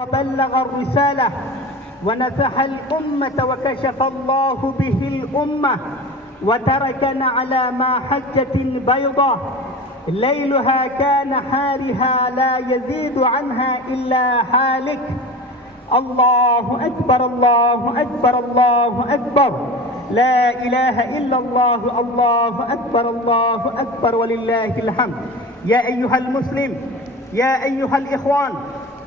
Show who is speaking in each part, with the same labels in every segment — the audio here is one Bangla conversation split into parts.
Speaker 1: وبلغ الرسالة ونصح الأمة وكشف الله به الأمة وتركنا على محجة بيضاء ليلها كان حارها لا يزيد عنها إلا حالك الله أكبر الله أكبر الله أكبر. لا إله إلا الله الله أكبر الله أكبر ولله الحمد. يا أيها المسلم يا أيها الإخوان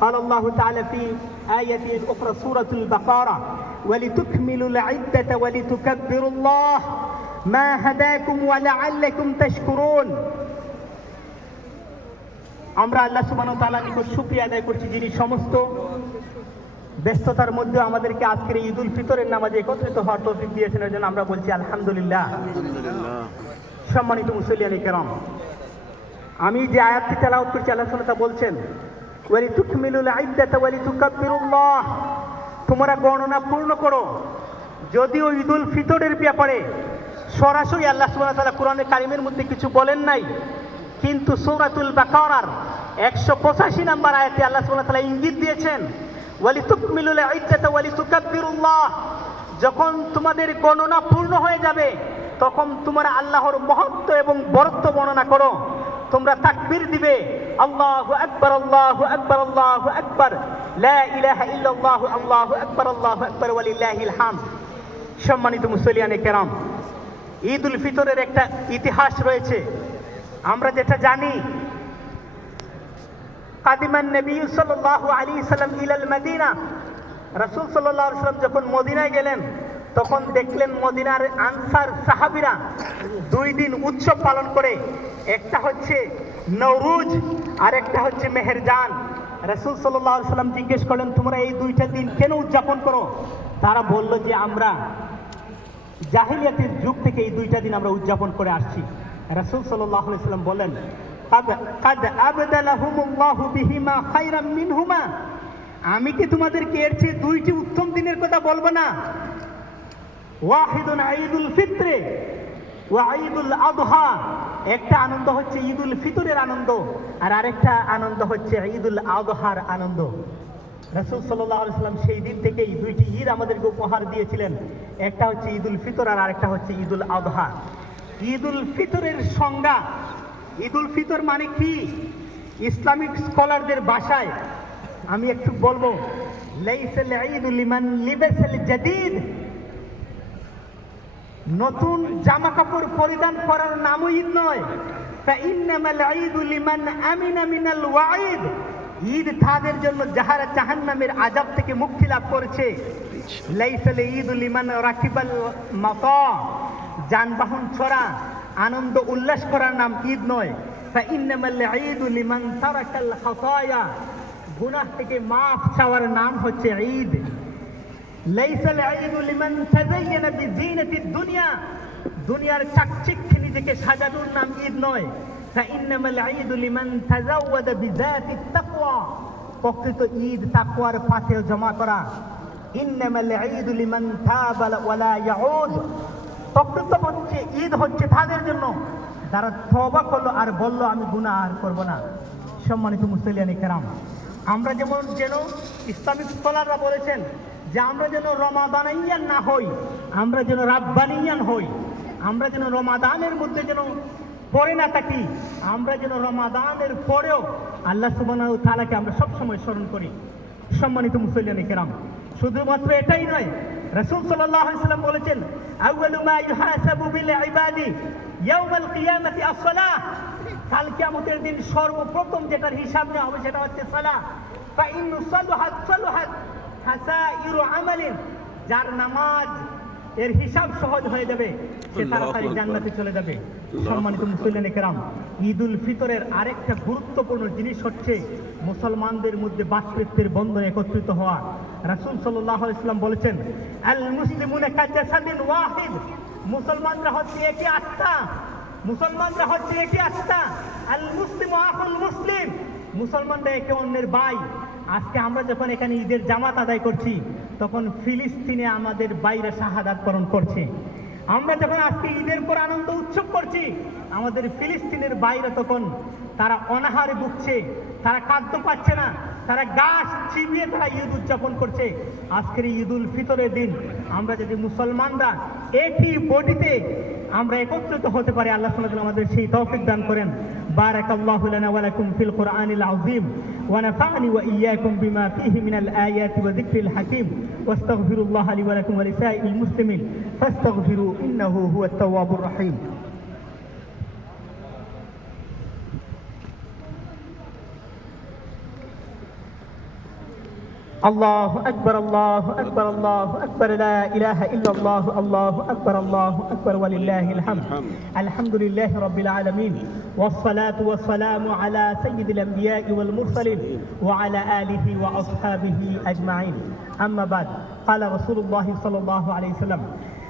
Speaker 1: قال الله تعالى في آية أخرى سورة البقرة ولتكملوا العدة ولتكبروا الله ما هداكم ولعلكم تشكرون আমরা আল্লাহ সুবাহ তালা নিকট শুক্রিয়া আদায় করছি যিনি সমস্ত ব্যস্ততার মধ্যে আমাদেরকে আজকের এই ঈদ উল ফিতরের নামাজে একত্রিত হওয়ার তৌফিক দিয়েছেন এর জন্য আমরা বলছি আলহামদুলিল্লাহ সম্মানিত মুসলিয়ানি কেরাম আমি যে আয়াতটি তেলাওয়াত করছি আল্লাহ সুবহানাহু বলছেন তোমরা গণনা পূর্ণ করো। যদিও ঈদুল ফিতরের ব্যাপারে সরাসরি আল্লাহ সুবহানাহু তাআলা কোরআনে কারিমের মধ্যে কিছু বলেন নাই, কিন্তু সূরাতুল বাকারার একশো পঁচাশি নাম্বার আয়াতে আল্লাহ সুবহানাহু তাআলা ইঙ্গিত দিয়েছেন যখন তোমাদের গণনা পূর্ণ হয়ে যাবে, তখন তোমরা আল্লাহর মহত্ব এবং বরত্ব বর্ণনা করো। তোমরা তাকবীর দিবে। আল্লাহু আকবার আল্লাহু আকবার আল্লাহু আকবার। লা ইলাহা ইল্লাল্লাহ, আল্লাহু আকবার আল্লাহু আকবার, ওয়ালিল্লাহিল হামদ। সম্মানিত মুসলিয়ানে কেরাম ঈদ উল ফিতরের একটা ইতিহাস রয়েছে। আমরা যেটা জানি, কাদিমান নবী সাল্লাল্লাহু আলাইহি সাল্লাম ইলাল মদিনা, রাসূল সাল্লাল্লাহু আলাইহি সাল্লাম যখন মদিনায় গেলেন তখন দেখলেন মদিনার আনসার সাহাবিরা দুই দিন উৎসব পালন করে। একটা হচ্ছে নৌরুজ আর একটা হচ্ছে মেহেরজান। রসুল সাল্লাম জিজ্ঞেস করলেন, তোমরা এই দুইটা দিন কেন উদযাপন করো? তারা বলল যে, আমরা জাহিলিয়াতের যুগ থেকে এই দুইটা দিন আমরা উদযাপন করে আসছি। রসুল সাল্লাম বলেন আমি কি তোমাদেরকে এর চেয়ে দুইটি উত্তম দিনের কথা বলব না? ওয়াহিদুন ঈদুল ফিত্রে ওয়া ঈদুল আদহা। একটা আনন্দ হচ্ছে ঈদুল ফিতরের আনন্দ, আর আরেকটা আনন্দ হচ্ছে ঈদুল আদহার আনন্দ। রাসূল সাল্লাম সেই দিন থেকেই দুইটি ঈদ আমাদেরকে উপহার দিয়েছিলেন। একটা হচ্ছে ঈদুল ফিতর আর আরেকটা হচ্ছে ঈদুল আদহা। ঈদুল ফিতরের সংজ্ঞা, ঈদুল ফিতর মানে কি? ইসলামিক স্কলারদের ভাষায় আমি একটু বলব, লাইসাল ঈদু লিমান লিবাসাল জাদিদ নতুন জামা কাপড় পরিধান করার নামও ঈদ নয়। ঈদু তাদের জন্য যাহারা জাহান্নামের আযাব থেকে মুক্তি লাভ করেছে। যানবাহন ছড়া আনন্দ উল্লাস করার নাম ঈদ নয়। থেকে মাফ চাওয়ার নাম হচ্ছে ঈদ। দুনিয়া। দুনিয়ার চাকচিক্যে নিজেকে সাজানোর নাম ঈদ নয়। প্রকৃত ঈদ তাকওয়ার পাথে জমা করা। ওয়ালা হচ্ছে ঈদ হচ্ছে তাদের জন্য। যারা তবা করল আর বলল, আমি গুনাহ আর করব না। সম্মানিত মুসলিয়ানি কেরাম, আমরা যেমন যেন ইসলামিক স্কলাররা বলেছেন যে আমরা যেন রমাদানাইয়ান না হই, আমরা যেন রাব্বানিয়ান হই, আমরা যেন রমাদানের মধ্যে যেন পড়ে না থাকি, আমরা যেন রমাদানের পরেও আল্লাহ সুবহানাহু তাআলাকে আমরা সবসময় স্মরণ করি। সম্মানিত মুসলিয়ানি কেরাম, শুধুমাত্র এটাই নয়, রসুল সাল্লাম বলেছেন কাল কিয়ামতের দিন সর্বপ্রথম যেটার হিসাব নেওয়া হবে সেটা হচ্ছে সালাহ। আমালিন যার নামাজ এর হিসাব সহজ হয়ে যাবে সে তাড়াতাড়ি জান্নাতে চলে যাবে। সম্মানিত মুসলিম কেরাম ঈদ উল ফিতরের আরেকটা গুরুত্বপূর্ণ জিনিস হচ্ছে মুসলমানদের মধ্যে বাতৃত্বের বন্ধনে একত্রিত হওয়া। রাসূল সাল্লাহ ইসলাম বলেছেন আল মুসলিমুনে ওয়াহিদ। মুসলমানরা হচ্ছে একই আত্মা। মুসলমানরা হচ্ছে একই আত্মা। আল মুসলিম আহুল মুসলিম। মুসলমানরা একে অন্যের ভাই। আজকে আমরা যখন এখানে ঈদের জামাত আদায় করছি, তখন ফিলিস্তিনে আমাদের বাইরে শাহাদাত পালন করছে। আমরা যখন আজকে ঈদের পর আনন্দ উৎসব করছি, আমাদের ফিলিস্তিনের বাইরে তখন তারা অনাহারে ভুগছে, তারা খাদ্য পাচ্ছে না, তারা গাছ চিবিয়ে তারা ঈদ উদযাপন করছে। আজকের এই ঈদুল ফিতরের দিন আমরা যদি মুসলমানরা একই বডিতে আমরা একত্রিত হতে পারি, আল্লাহ আমাদের সেই তৌফিক দান করেন। بارك الله لنا ولكم في القرآن العظيم ونفعني وإياكم بما فيه من الآيات وذكر الحكيم. واستغفر الله لي ولكم ولسائر المسلمين فاستغفروا إنه هو التواب الرحيم. الله أكبر الله أكبر الله أكبر لا إله إلا الله الله أكبر الله أكبر ولله الحمد الحمد لله رب العالمين والصلاة والسلام على سيد الأنبياء والمرسلين وعلى آله وأصحابه أجمعين أما بعد قال رسول الله صلى الله عليه وسلم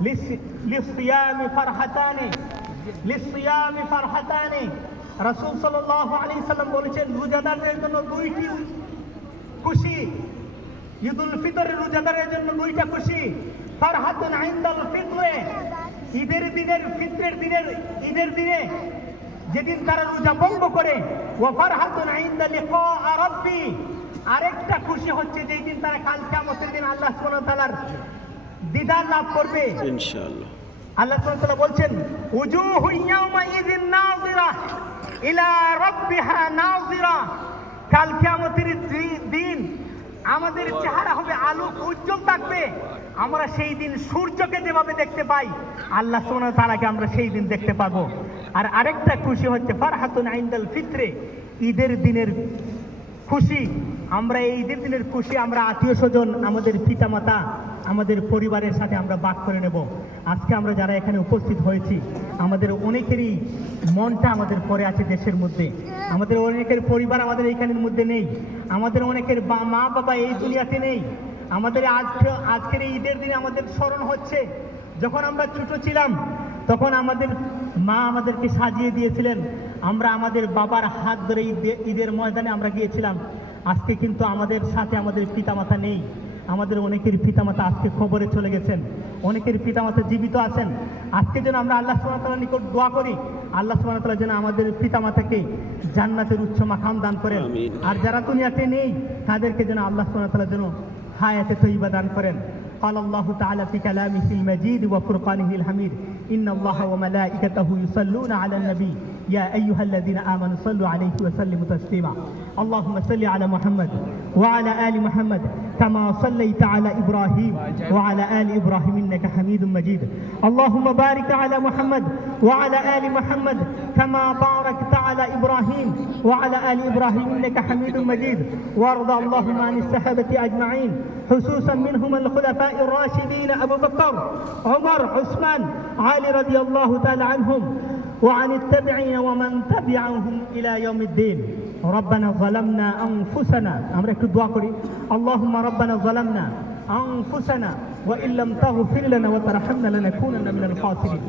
Speaker 1: للص- للصيام فرحتان للصيام فرحتان رسول صلى الله عليه وسلم বলেছেন রোজাদারদের জন্য দুইটি খুশি ঈদুল ফিতরের রোজাদারের জন্য দুইটা খুশি। ফারহাতুন আইন্দাল ফিতরে। ঈদের দিনের ফিতরের দিনের ঈদের দিনে যেদিন তারা রোজা ভঙ্গ করে ও ফারহাতুন আইন্দা লিকা রাব্বি। আরেকটা খুশি হচ্ছে যেই দিন তারা কাল কিয়ামতের দিন আল্লাহ ওয়া তাআলার দিদার লাভ করবে।
Speaker 2: ইনশাআল্লাহ।
Speaker 1: আল্লাহ তাআলা বলছেন উজুহু ইয়াওমা ইযিন নাযিরা ইলা রাব্বিহা নাযিরা। কাল কিয়ামতের দিন আমাদের চেহারা হবে আলোক উজ্জ্বল থাকবে। আমরা সেই দিন সূর্যকে যেভাবে দেখতে পাই, আল্লাহ সোনা তারাকে আমরা সেই দিন দেখতে পাবো। আর আরেকটা খুশি হচ্ছে, ফারহাতুন আইন্দাল ফিতরে। ঈদের দিনের খুশি আমরা এই ঈদের দিনের খুশি, আমরা আত্মীয় স্বজন, আমাদের পিতামাতা, আমাদের পরিবারের সাথে আমরা বাক করে নেব। আজকে আমরা যারা এখানে উপস্থিত হয়েছি, আমাদের অনেকেরই মনটা আমাদের পরে আছে দেশের মধ্যে। আমাদের অনেকের পরিবার আমাদের এইখানের মধ্যে নেই। আমাদের অনেকের মা বাবা এই দুনিয়াতে নেই। আমাদের আজকে, আজকের এই ঈদের দিনে আমাদের স্মরণ হচ্ছে, যখন আমরা ছোট ছিলাম, তখন আমাদের মা আমাদেরকে সাজিয়ে দিয়েছিলেন। আমরা আমাদের বাবার হাত ধরে ঈদে- ঈদের ময়দানে আমরা গিয়েছিলাম। আজকে কিন্তু আমাদের সাথে আমাদের পিতামাতা নেই আমাদের অনেকের পিতামাতা আজকে খবরে চলে গেছেন অনেকের পিতামাতা জীবিত আছেন আজকে যেন আমরা আল্লাহ সুবহানাহু নিকট দোয়া করি আল্লাহ সুবহানাহু যেন আমাদের পিতামাতাকে জান্নাতের উচ্চ মাকাম দান করেন
Speaker 2: আমিন।
Speaker 1: আর যারা দুনিয়াতে নেই তাদেরকে যেন আল্লাহ সুবহানাহু যেন হায়াতে তৈবা দান করেন قال الله تعالى في كلامه المجيد وفرقانه الحميد إن الله وملائكته يصلون على النبي يا أيها الذين آمنوا صلوا عليه وسلموا تسليما. اللهم صل على محمد وعلى آل محمد كما صليت على إبراهيم وعلى آل إبراهيم إنك حميد مجيد. اللهم بارك على محمد وعلى آل محمد كما باركت على إبراهيم وعلى آل إبراهيم إنك حميد مجيد. وارض اللهم عن الصحابة أجمعين. خصوصا منهم الخلفاء الراشدين أبو بكر عمر عثمان علي رضي الله تعالى عنهم. وعن التابعين ومن تبعهم إلى يوم الدين. ربنا ظلمنا أنفسنا. أمرك الدعاء قولي. اللهم ربنا ظلمنا أنفسنا وإن لم تغفر لنا وترحمنا لنكونن من الخاسرين.